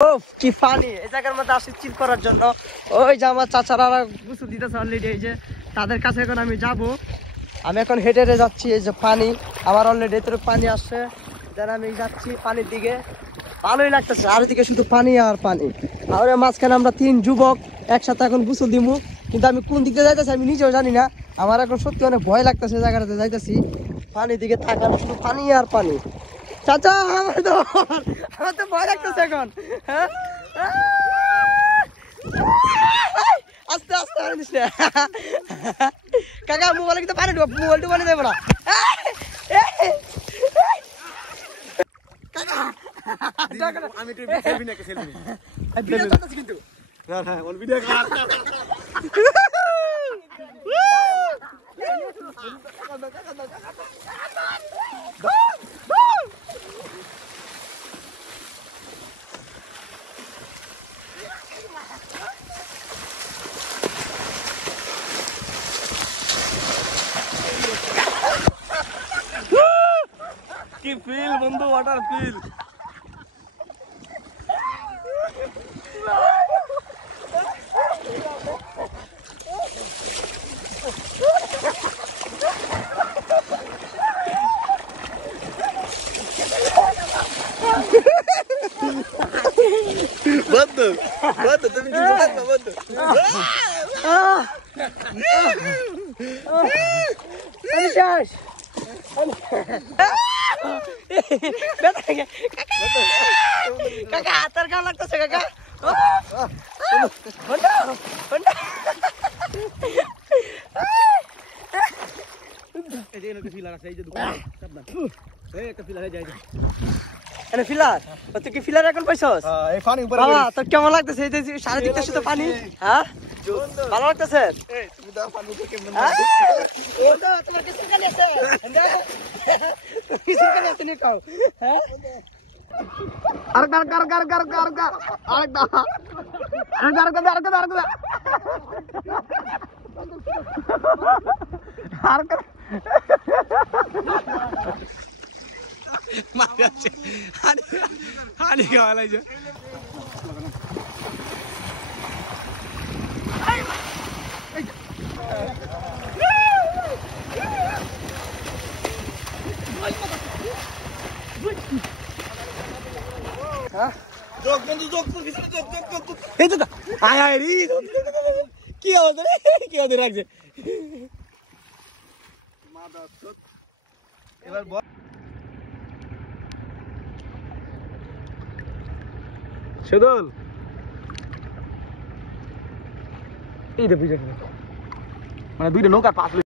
কি ফানি এই জায়গার মধ্যে আসি চিল করার জন্য। ওই যে আমার চাচারা গোসল দিতেছে অলরেডি, এই যে তাদের কাছে এখন আমি যাব। আমি এখন হেঁটে হেঁটে যাচ্ছি, এই যে পানি আমার অলরেডি এতটুকু পানি আসছে, দেন আমি যাচ্ছি পানির দিকে। ভালোই লাগতেছে, আর দিকে শুধু পানি আর পানি। আর মাঝখানে আমরা 3 যুবক একসাথে এখন গোসল দিমু, কিন্তু আমি কোন দিক দিয়ে যাইতেছি আমি নিজেও জানি না। আমার এখন সত্যি অনেক ভয় লাগতেছে জায়গাটাতে যাইতেছি, পানির দিকে তাকানো শুধু পানি আর পানি। চাচা আমার তো ভয় লাগতেছে এখন। হ্যাঁ আস্তে আস্তে আনিস না কাকা, মোবাইলে কিন্তু পানি ঢোক, মোবাইল টোবাইলে দেবো না আমি একটু সেলফি নিয়ে সেলফি কিন্তু না না ওর ভিডিও কি ফিল বন্ধু, ওয়াটার ফিল। বন্ধু বন্ধু তুমি কি বলছো বন্ধু? কাকা হাতের গান লাগতেছে কাকা। ফিলার তুই কি ফিলার এখন পাইছস? এই পানি উপরে বাবা তোর কেমন লাগতেছে? এই যে চারিদিকটা শুধু পানি। হ্যাঁ ভালো লাগতেছে? এই তুমি দাও পানি থেকে কেমন তোমার কিছু কালি আছে? কিছু কালি আছে নি কাও? হ্যাঁ আর গার গার গার গার গার গার আরেকটা আর গার গার গার গার গার আর গার মার আছে হানি হানি খাওয়া লাগছে। যোগ বন্ধু যোগ তোর পিছনে যোগ যোগ যোগ এই তো আয় আয় রে কি অবস্থা রে, কি অবস্থা রাখছে মাদা সত। এবার বল সুদল এই দে বুঝে মানে দুইটা নৌকা পাশ